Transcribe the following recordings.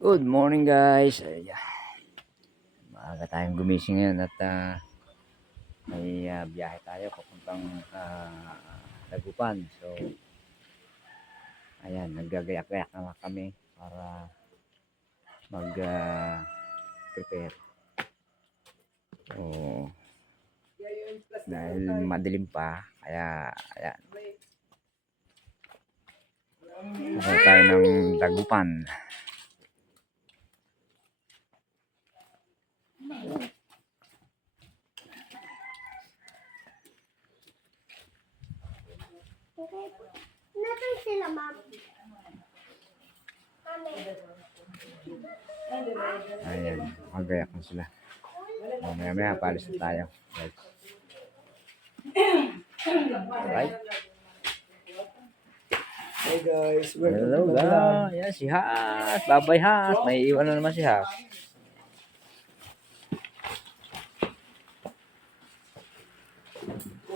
Good morning guys. Maaga tayong gumising ngayon at may biyahe tayo papuntang Dagupan. So ayan, naggagayak-gayak na kami para mag prepare. So dahil madilim pa, kaya ayan. Pasok tayo ng Dagupan. Nasaan sila, ma'am? Ayan, magayak na sila. Mamaya palis na tayo. Right. Hey guys, Hello guys. Yan si Has. Babay Has. May iwan na naman si Has.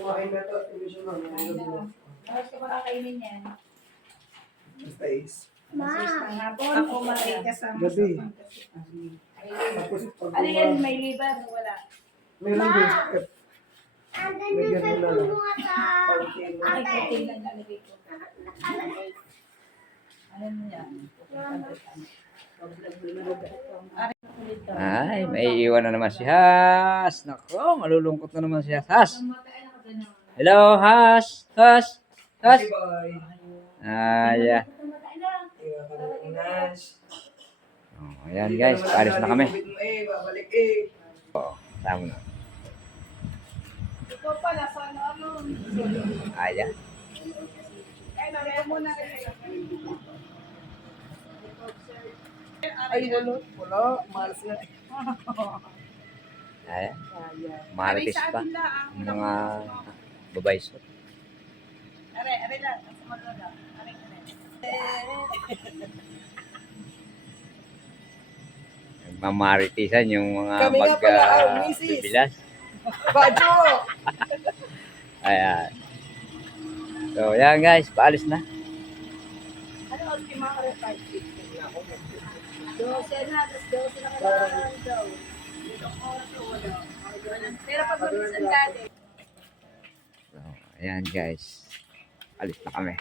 kumain na to. Tumisyon lang. Bakit ka makakainin yan? Basta is. Ma, Ako may kasama Gabi. sa Tapos pag Ano yan? May liver? Wala. meron din. andun yung cellphone mo nga sa Ay, kating lang nalagay ko. nakalagay. Ano yan? Ay, may iwan na naman si Has. Nako, malulungkot na naman si Has. Has. Hello, Has. Has. Has. Bye. Ayan. Iwan ka ng unas. Oh, ayan guys, paalis na kami. Babalik eh. Tama na. Ikaw pala, sa ano? Ayan. Ay, nalagay mo na rin. Ay, wala. Malas na. Ayan. Marites pa. Ang mga babae so. Are lang. Sa maglaga. Are. Nagmamaritisan yung mga Kami nga pala, misis. bibilas. Badyo! Ayan. So, yan guys, paalis na. Ano ultima ka rin? 5:50 na ako. 12 na, tapos 12 na kailangan daw. Itong oras o wala. Pero pag mabisan dati, So, ayan guys. Alis na kami.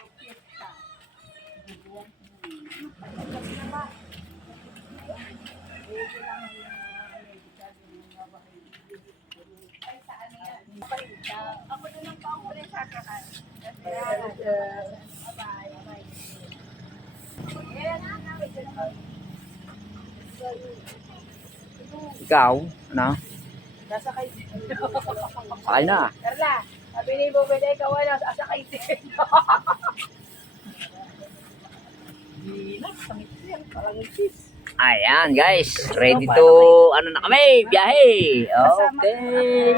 ako na lang pa ako ulit sasakay. Bye-bye. Ikaw, ano? Sasakay. Sakay na. Carla, sabi ni Bobede, ikaw wala, sasakay din. Samit yan, parang cheese. Ayan guys, ready to, ano na kami, biyahe. Okay.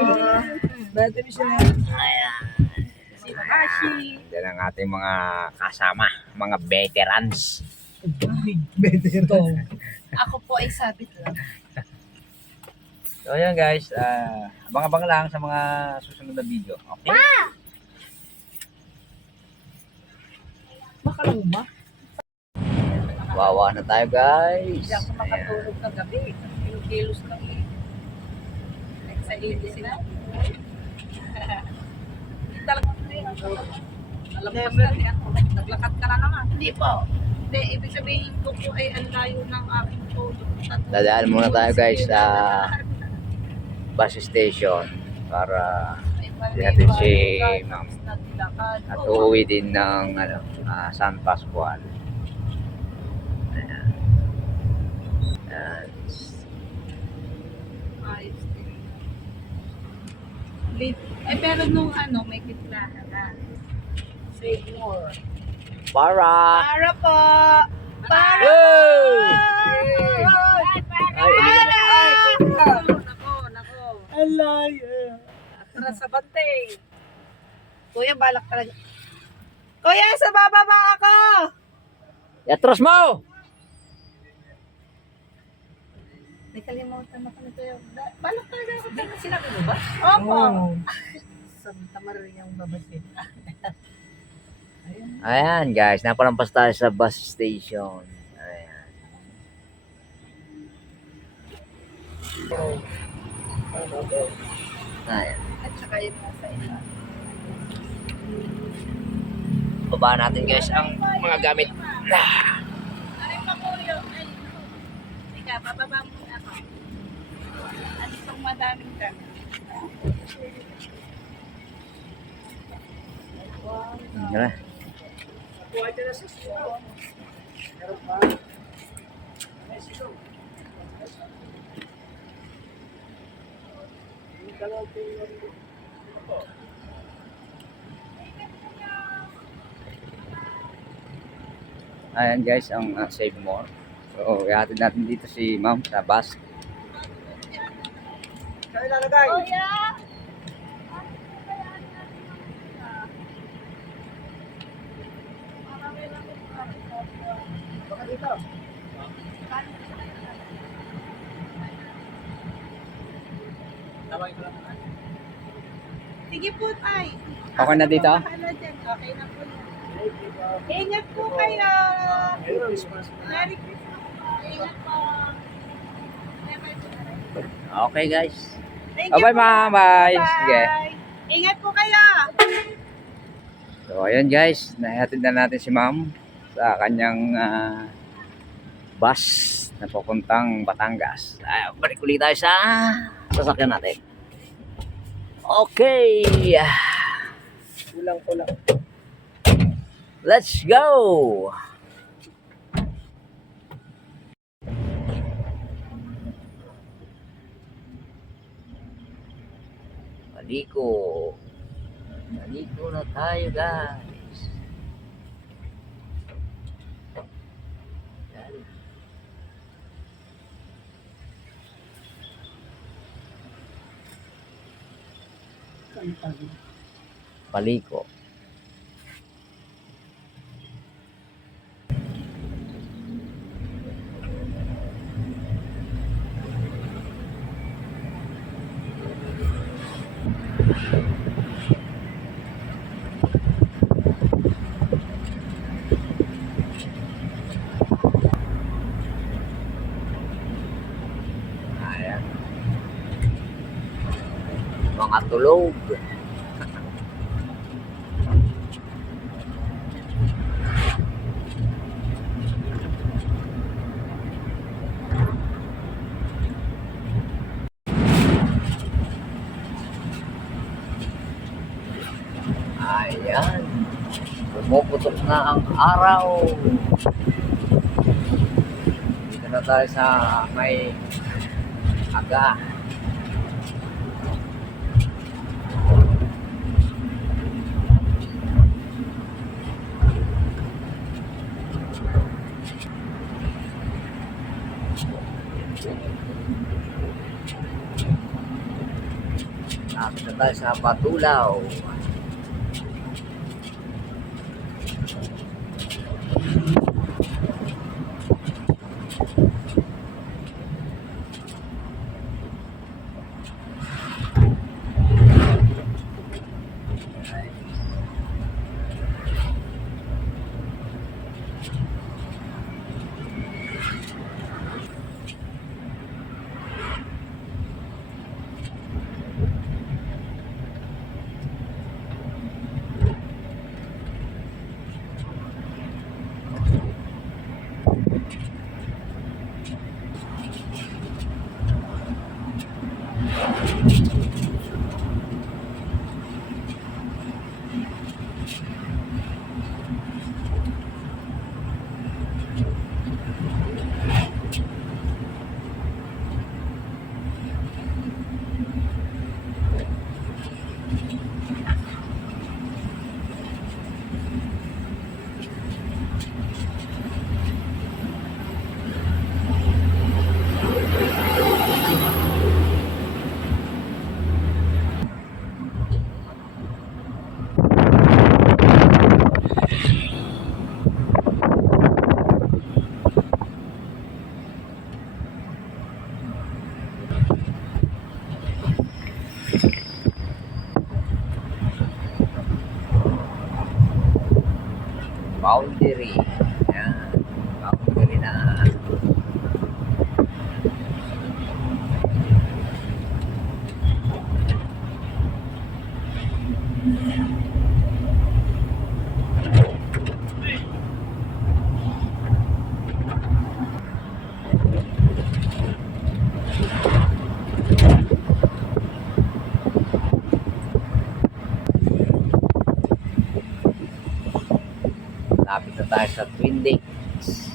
Dati siya. Ayan. Si Makashi. Yan ang ating mga kasama, mga veterans. Better. Ako po ay sabit lang. So ayan guys, abang-abang lang sa mga susunod na video. Okay? Makaluma. Wawa na tayo guys. Hindi ako Ayan. makatulog kagabi. Yung kilos lang eh. Excited sila. Talaga alam mo na naglakad ka na naman. Hindi po. Hindi, ibig sabihin ko po ay ang layo ng aking tulog. Dadaan muna tayo guys sa bus station para natin si Ma'am at uuwi din ng San Pascual. Ayan. Ayan. Ayos din. Eh pero nung ano, may kitlahan na. Say more. Para! Para po! Para! Woo! Ay, Nako. Alaya. Atras sa bante. Kuya, balak talaga. Kuya, sa bababa ako! Yatros mo! May kalimutan ako nito yung... Balak talaga ako. Sinabi mo ba? Opo. Santa Maria yung babasin. Ayan guys, napalampas tayo sa bus station. Ayan. Ayan. At saka yung nasa ila. Baba natin guys ang mga gamit. Aray pa po yun. Ay, teka, bababa muna ako. At isang madaming dami. Tara. Kuha dyan na sa silo. Meron pa. May silo. Yung dalawang tingnan mo. Ayan guys ang Save More. So, ihatid natin dito si ma'am sa bus. Saan ilalagay? Oh, yeah! Baka dito. Tawag ko lang. Sige po, tay. Okay na dito? Bahala dyan. Okay na po yan. Ingat po kayo. Merry Christmas. Merry Christmas po. Ingat po. Okay guys. Thank Bye you po. ma'am. Bye. Sige. Bye. Ingat po kayo. So ayun guys, nahatid na natin si ma'am sa kanyang bus na papuntang Batangas. Ay, balik ulit tayo sa sasakyan natin. Okay. Kulang-kulang. Let's go. Maliko. Maliko na tayo guys. Yan. Paliko. Ayan. Mga tulog. Ayan. Pumuputok na ang araw. Dito na tayo sa may aga. Dito na tayo sa Patulaw. Boundary. Yan. Boundary na. tayo sa Twin Lakes.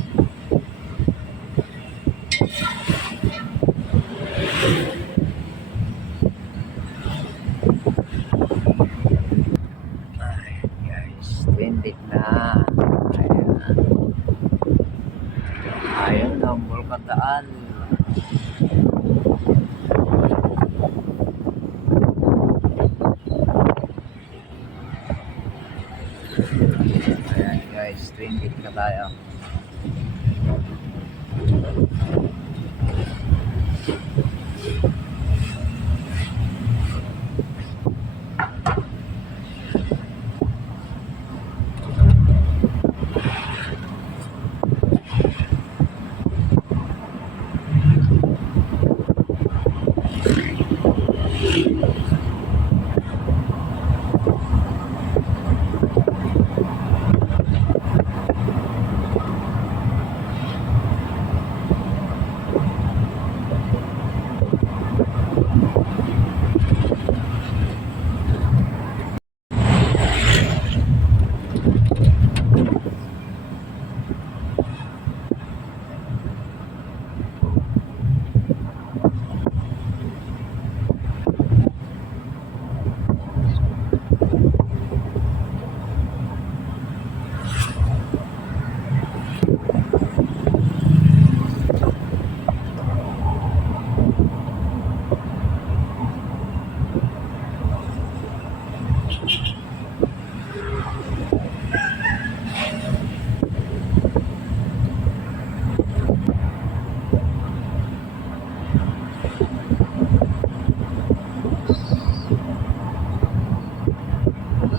Ayan guys, Twin Lake na. Ayan. Ayan ang Bulkataan. Ayan guys, Twin Lake na tayo.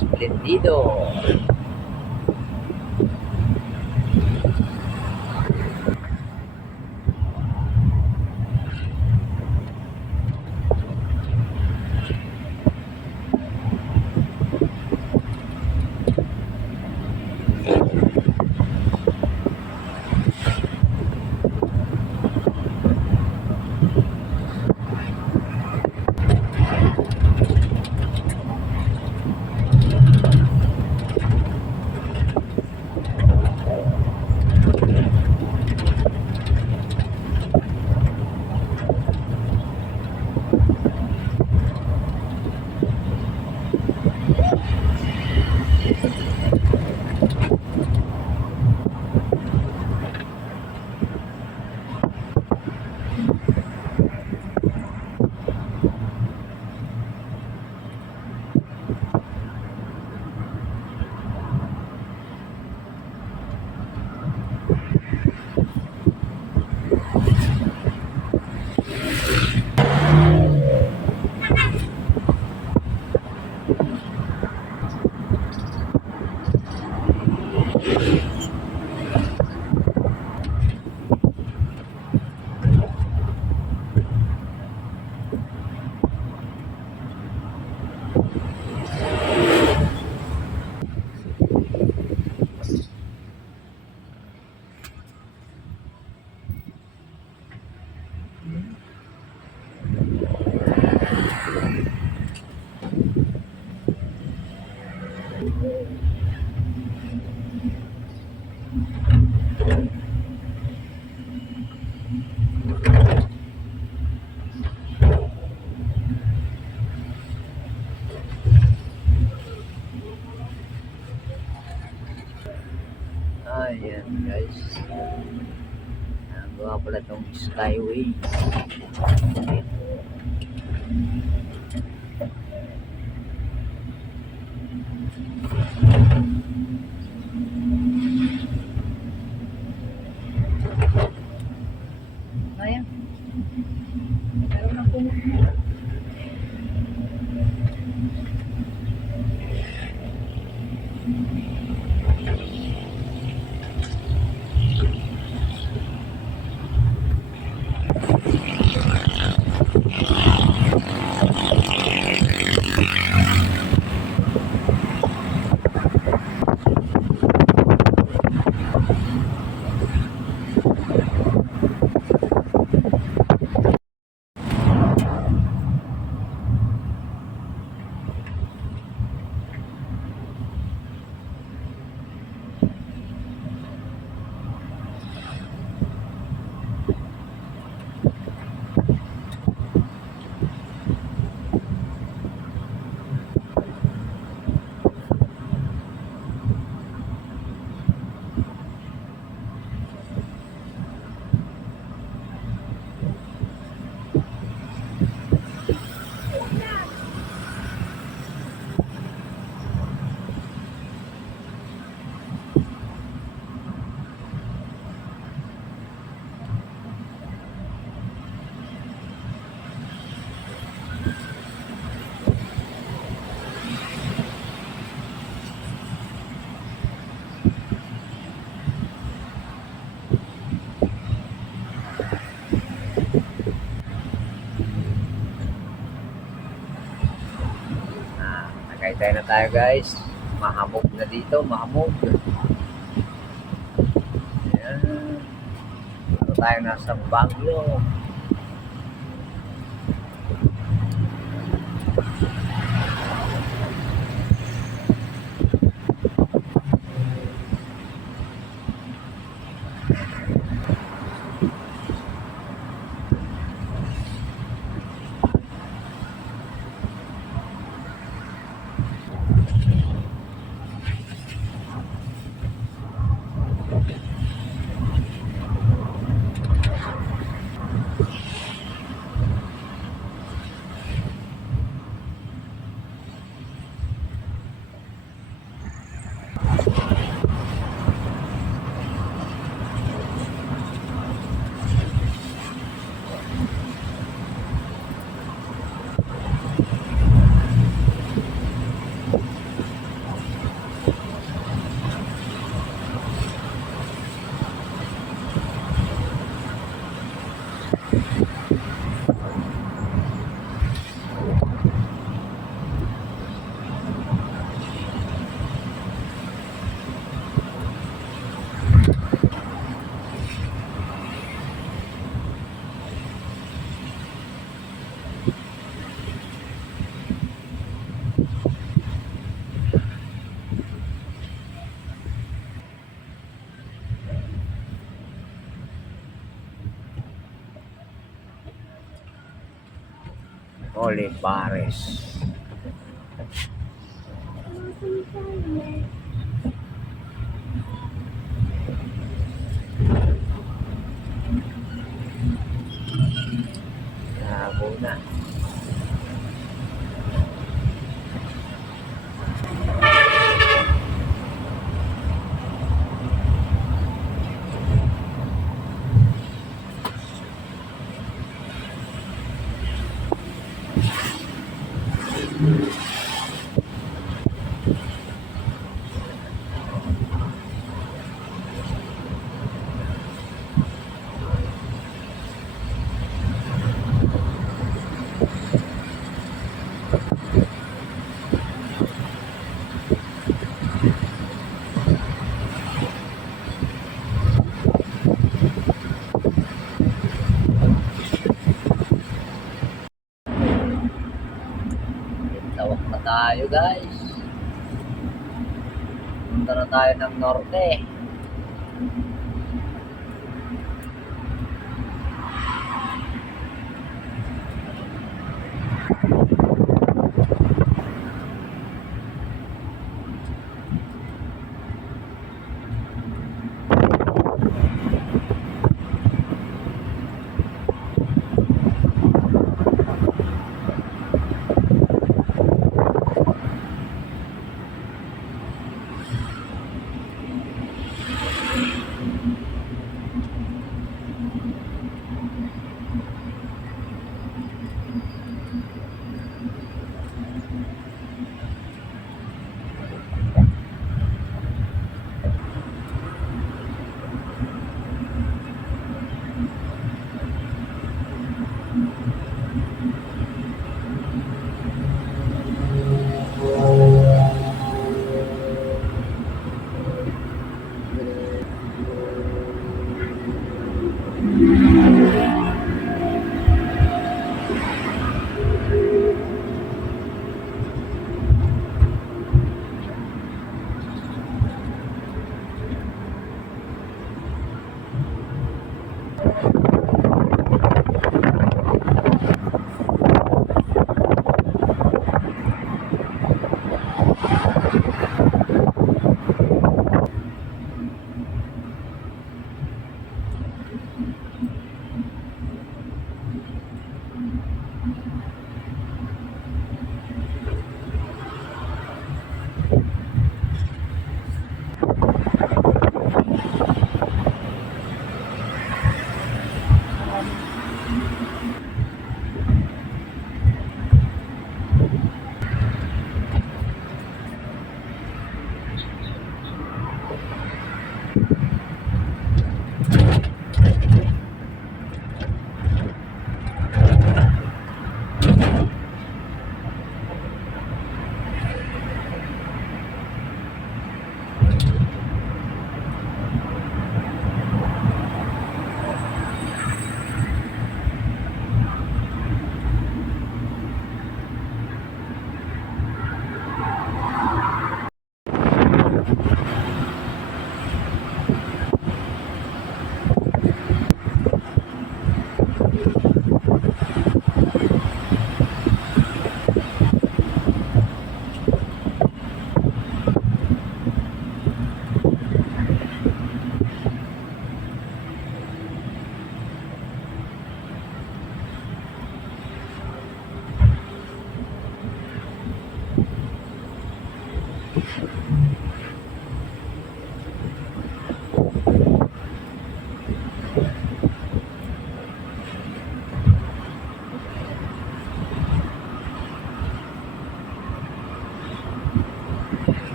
Splendido. Ayan guys. Nagawa pala itong Skyway. Ayan. Meron na pumunta. Hintay na tayo guys. Mahamog na dito, mahamog. Ayan. Para tayo nasa Baguio. Olivares. Labo na. Tawak na tayo guys. Punta na tayo ng norte.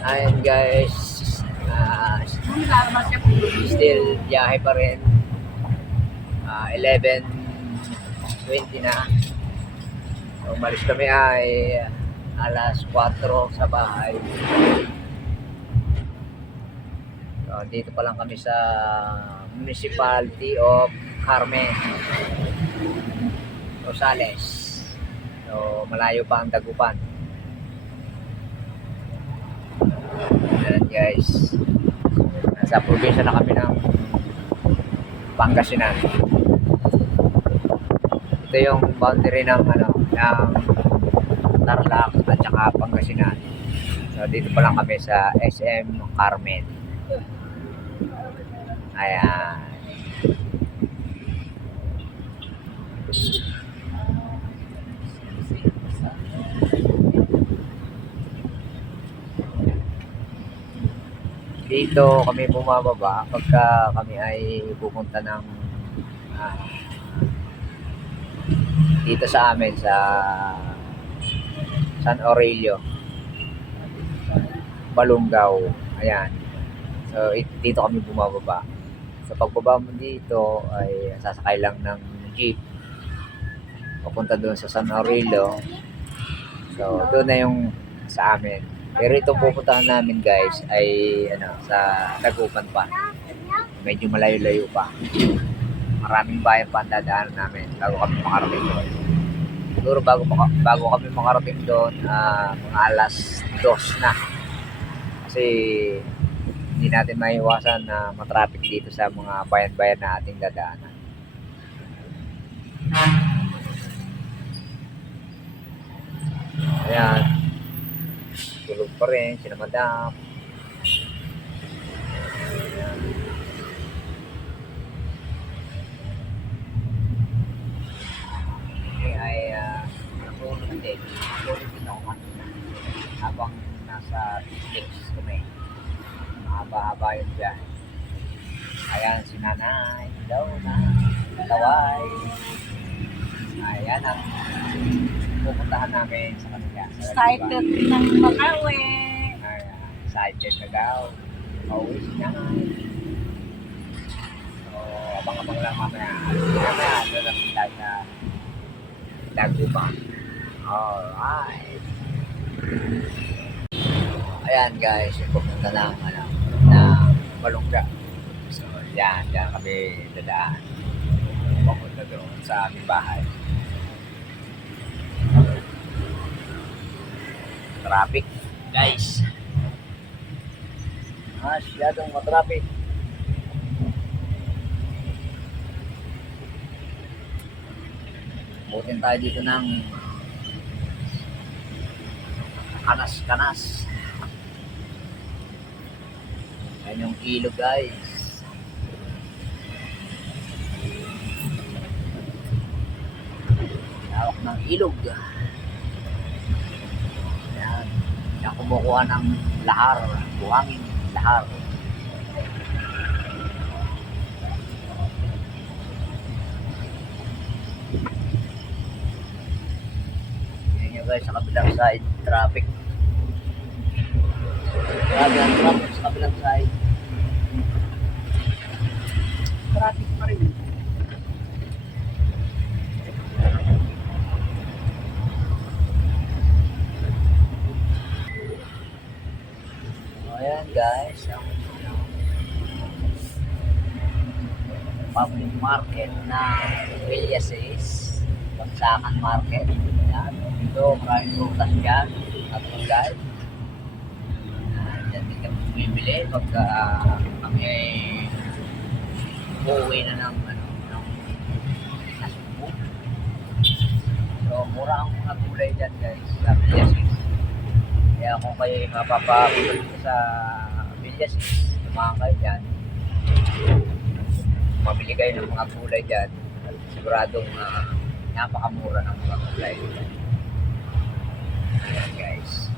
Ayan guys, still biyahe pa rin. 11:20 na. Umalis kami ay alas 4 sa bahay. So, dito pa lang kami sa Municipality of Carmen, Rosales. So, malayo pa ang Dagupan. Ayan guys, nasa probinsya na kami ng Pangasinan. Ito yung boundary ng ng Tarlac at saka Pangasinan. So dito pa lang kami sa SM Carmen. Ayan. Dito kami bumababa pagka kami ay pupunta ng dito sa amin sa San Aurelio, Balungaw. Ayan. So dito kami bumababa. Sa pagbaba mo dito ay sasakay lang ng jeep papunta doon sa San Aurelio. So doon na yung sa amin. Pero itong pupuntahan namin guys ay sa Dagupan pa. Medyo malayo-layo pa. Maraming bayan pa ang dadaanan namin bago kami makarating doon. Siguro bago kami makarating doon, mga alas 2 na. Kasi hindi natin maiwasan na matraffic dito sa mga bayan-bayan na ating dadaanan. Ayan. Tulog pa rin, sila madam. Ay natulog din. Natulog din ako kanina. Habang nasa stage kami. Mahaba-haba yun dyan. Ayan si nanay. Hello na. Taway. Ayan ang pupuntahan namin sa kanila. Excited ng makauwi. Ayan. Excited na daw. Pauwi si nanay. So, abang-abang lang mamaya. Mamaya, doon lang tayo sa Dagupan. Alright. Ayan guys, yung pupunta ng Balongga. So, yan kami dadaan. Papunta doon sa aming bahay. Traffic, guys. Masyadong matraffic. Butin tayo dito ng kanas-kanas. Yan yung ilog guys. Hawak ng ilog. Yan. Yan kumukuha ng lahar. Buhangin lahar. Yan yung guys sa kabilang side. Traffic. Grabe ang traffic sa kabilang side. Traffic pa rin. Ayan guys, ang public market na Villasis, Bagsakan Market. Ayan, dito maraming prutas dyan at gulay. Dyan din kami bumibili pagka kami ay uuwi na ng Nasubo. So mura ang mga gulay dyan guys sa Villasis. Kaya kung kayo mapapapunod sa Villasis, tumahan kayo dyan, mabili kayo ng mga gulay dyan, at siguradong napakamura ng mga gulay. Ayan guys.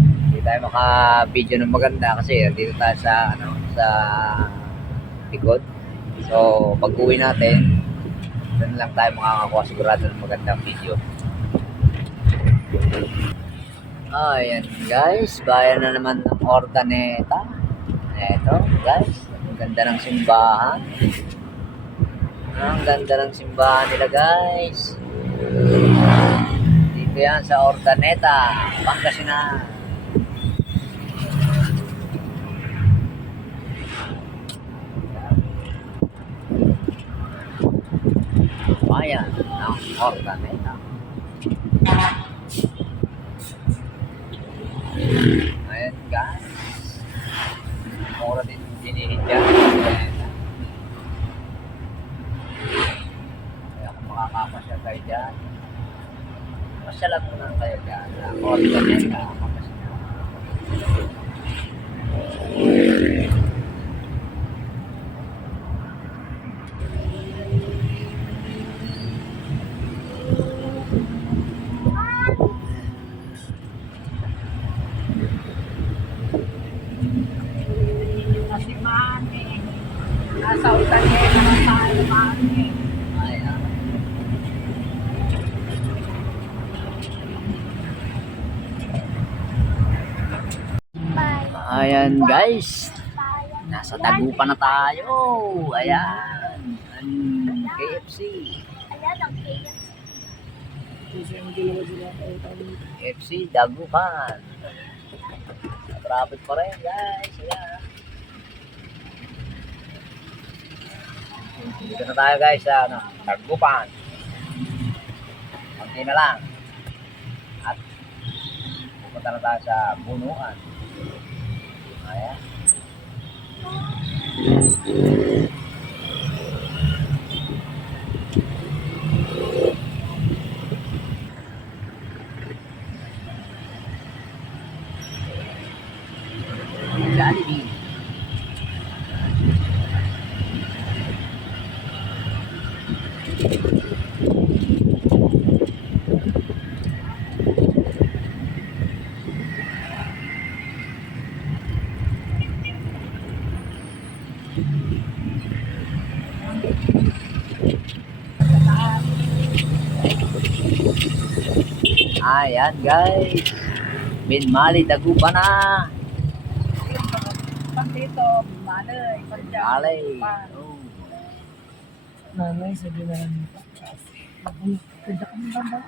Hindi tayo maka-video ng maganda kasi dito tayo sa sa likod. So pag uwi natin, doon lang tayo makakakuha sigurado ng magandang video. Ayan guys, bayan na naman ng Ordaneta. Eto guys, ang ganda ng simbahan. Ang ganda ng simbahan nila guys. Dito yan sa Ordaneta, Pangasinan. Bayan ng Ordaneta. Ayan guys, mura din dinihin dyan. Kaya kung makakapasya kayo dyan, pasyalan mo lang kayo dyan. Ordaneta, Pangasinan. Kasi mami. Nasa utanay naman tayo mami. Ayan. Ayan guys, nasa Dagupan na tayo. Ayan, ang KFC. Ayan ang KFC. Kasi yung dalawa sila tayo tayo. KFC Dagupan. Traffic pa rin guys. Ayan. Dito na tayo guys sa Dagupan. Konti na lang. At pupunta na tayo sa Bunuan. Ayan. Jollibee. Ayan guys. Binmali Dagupan na. Pag dito, malay. Pag dyan, Alay. pa. Oh. Nanay, sabi na lang nito. Kaya kami ba ba?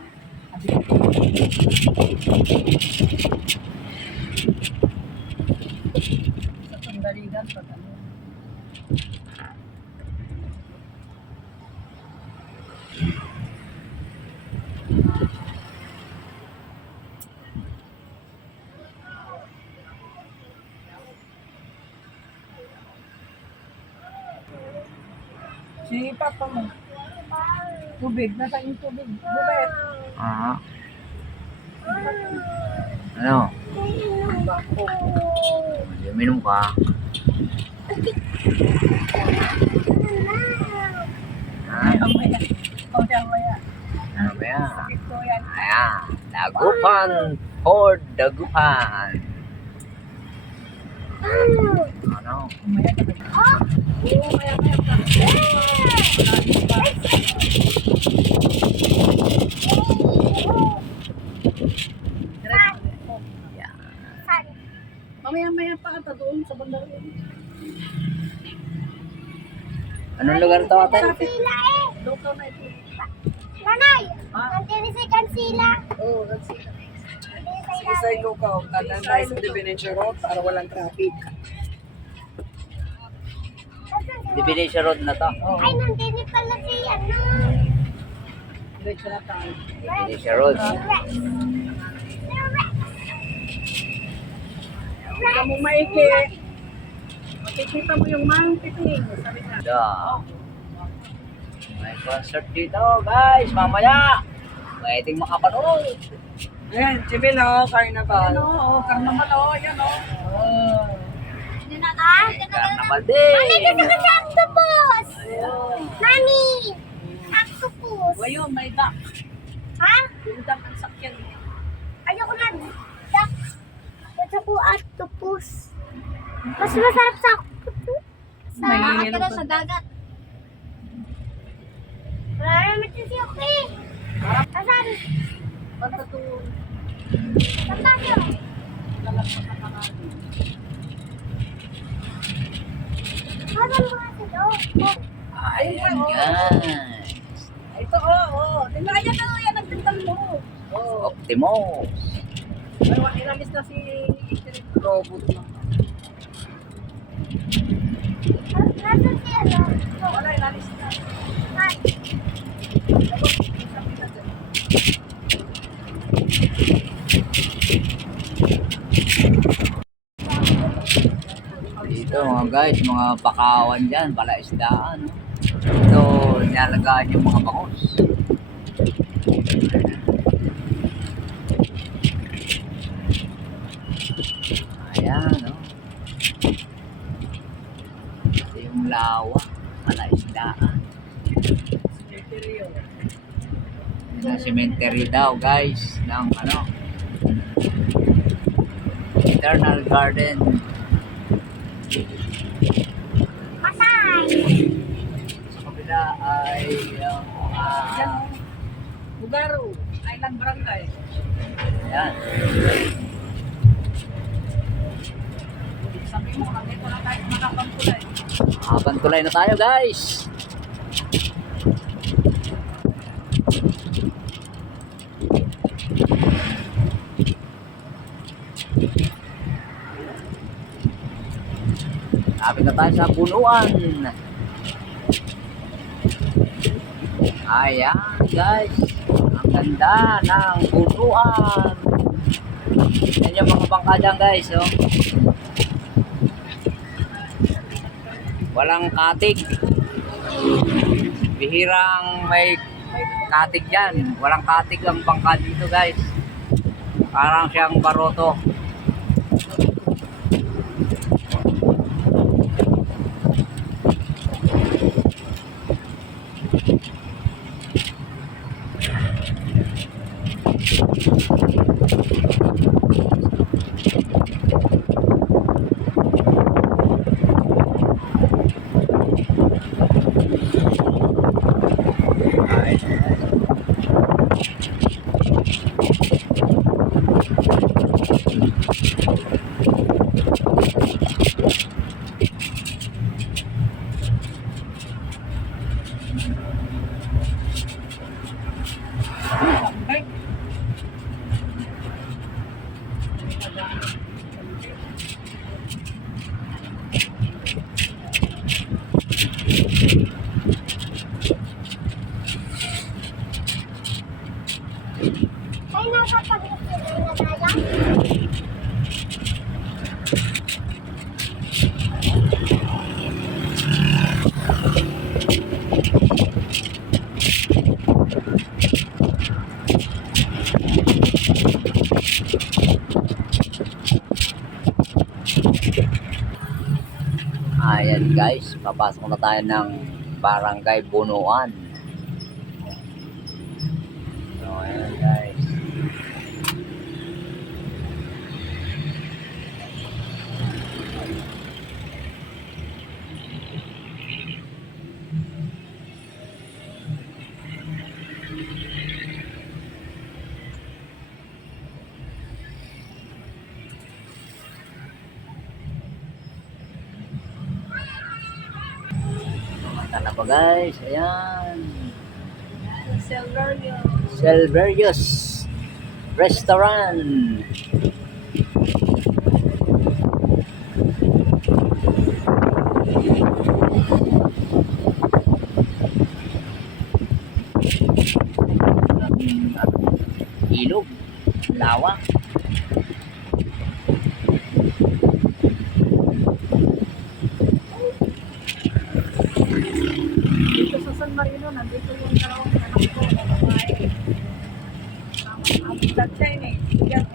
Sa sandaligan, pag ano. Si Papa mo. Tubig, nasa yung tubig. Bubet. Ah. Ano? Minum ka. Ay, amaya. Konti amaya. Ano ba yan? Sakit ko yan. Ayan. Dagupan. Ford Dagupan. Ano? Amaya ka ba? Oo, maya ka. Yan. Mamaya-maya pa ata doon sa bandar. Anong lugar to ate? Local na ito. Nanay, Ah. nandiyan si Kansila. Oo, that's it. Isay lukaw, tanan tayo sa Divinencia Road para walang traffic. Divinencia Road na to. Ay, nandiyan pala si ano. Diretso na tayo. Divinencia Road. Huwag ka mong maiki. Makikita mo yung mang piping. Sabi nga. Da. May concert dito guys. Mamaya. Pwedeng makapanood. Ayan, Chibilo, Carnival. Ano, karnaval o, yan o. Ano na ka? Karnaval din. Gusto ko si Octopus. Ayan. Mami, Octopus. Wayo, may duck. Ha? Yung duck ang sakyan. Ayoko na. Duck. Gusto ko octopus. Mas masarap sa octopus. May Sa sa dagat. Wala naman si Oki. Asan? Pagkatulong. Saan tayo? Lalakpak ka na natin. Asan mo kasi do? Ayan guys. Ito, oo. Tingnan, ayan o, yan ang tintal mo. Oo. Optimus. Ay, inalis na si Robot lang. Nasaan si ano? Wala, inalis na. Ay, Dito mga guys, mga bakawan dyan, palaisdaan. No? Ito, nialagaan yung mga bangos. Ayan, no? Ito yung lawa, palaisdaan. Na cemetery daw guys, ng ano, Eternal Garden. patay. Sa kabila ay yung Yan o. Bugaro, Island Barangay. ayan. Sabi mo, nandito na tayo makapagkulay. Habang tulay na tayo guys. Lapit na tayo sa punuan. Ayan guys. Ang ganda ng punuan. Yan yung mga bangka dyan guys. Oh. Walang katig. Bihirang may katig yan. Walang katig ang bangka dito guys. Parang siyang baroto. Ay, nakapag-ipin na tayo. Ayan guys, papasok na tayo ng Barangay Bunuan. So ayan guys. Tala pa guys, ayan. Silverio. Silverius Restaurant. Ilog, lawa. Dito sa San Marino, nandito yung dalawang anak ko na babae. Ang tatay eh. Yan.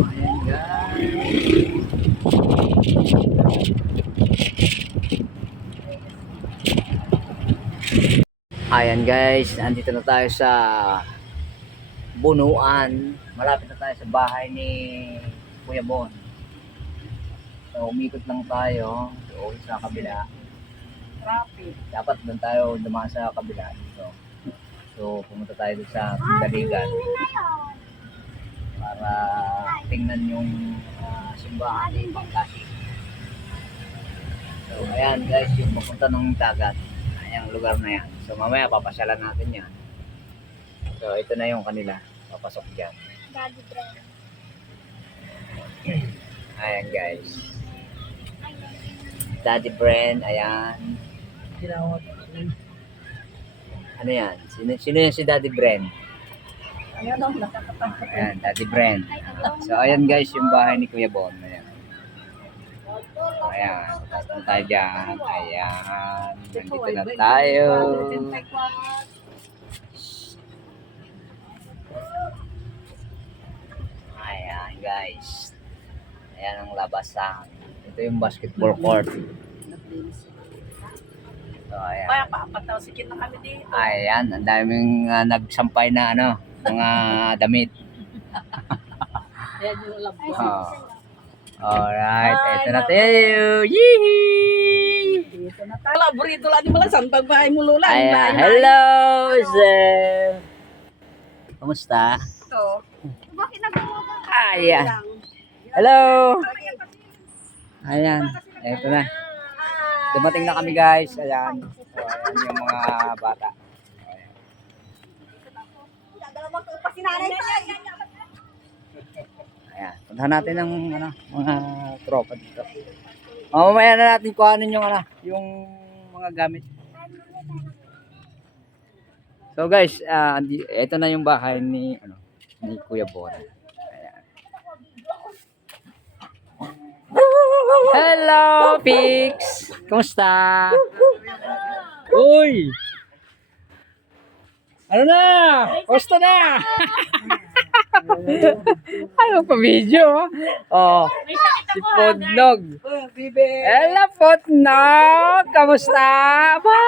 Ayan guys. Ayan guys, andito na tayo sa Bunuan. Malapit na tayo sa bahay ni Kuya Bon. So umikot lang tayo doon sa kabila. Traffic. Dapat doon tayo dumaan sa kabila dito. So pumunta tayo doon sa Daligan Ano na yun? para tingnan yung simbahan ni Pangkasi. So ayan guys, yung papunta ng dagat. Ayan lugar na yan. So mamaya papasyalan natin yan. So ito na yung kanila. Papasok dyan. Daddy Brand. Ayan guys. Daddy Brand, ayan. Tinawag. Ano yan? Sino yan si Daddy Brand? Ayan o, nakakatakot. Ayan, Daddy Brand. So ayan guys, yung bahay ni Kuya Bon. Ayan. Ayan, tapos na tayo dyan. Ayan, nandito na tayo. Ayan guys. Ayan ang labasan. Ito yung basketball court. So ayan. Kaya paapataw sikit na kami dito. Ayan, ang daming nagsampay na ano, mga damit. Ayan yung labo. Oh. Alright, ito na tayo. Yee! Dito na tayo. Laborito lang di mo lang saan pagbahay mo lula. Ayan, hello, sir. Kumusta? Ito. Bakit nagawa ka? Ayan. Hello. Ayan, ito na. Dumating na kami guys. Ayan. So, ayan yung mga bata. Ayan. Puntahan natin ang ano, mga tropa dito. Mamaya na natin kuhanin yung ano, yung mga gamit. So guys, ito na yung bahay ni ano, ni Kuya Bon. Ayan. Hello, Pix! Kumusta? Uy! Ano na? Kumusta na? Ano pa video? Oh, si Podnog. Hello, Podnog! Kamusta? Ba?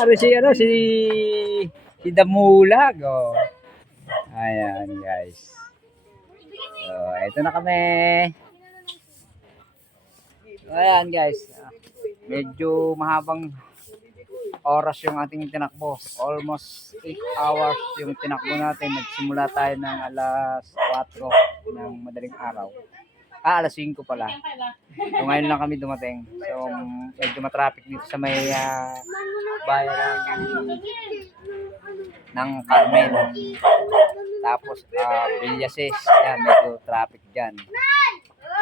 Ano si Damulag. Oh. Ayan, guys. So, ito na kami. So, ayan, guys. Medyo mahabang oras yung ating tinakbo. Almost 8 hours yung tinakbo natin. Nagsimula tayo ng alas 4 ng madaling araw. Alas 5 pala. So ngayon lang kami dumating. So medyo matraffic dito sa may bayan ng Carmen. Tapos Villases. Yan, medyo traffic dyan.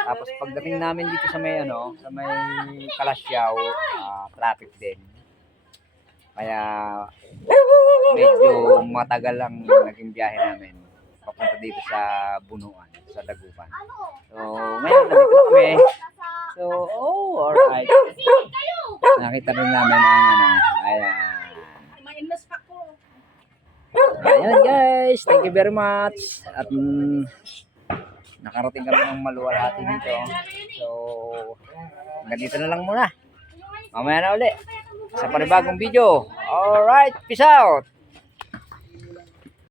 Tapos pagdating namin dito sa may sa may Calasiao, traffic din. Kaya medyo matagal lang naging biyahe namin papunta dito sa Bunuan, sa Dagupan. So, ngayon nandito na kami. So, alright. Nakita rin namin ang ayan. Ayan guys, thank you very much. At nakarating kami ng Maluwalhati dito. So, hanggang dito na lang muna. Mamaya na uli sa panibagong video. Alright, peace out!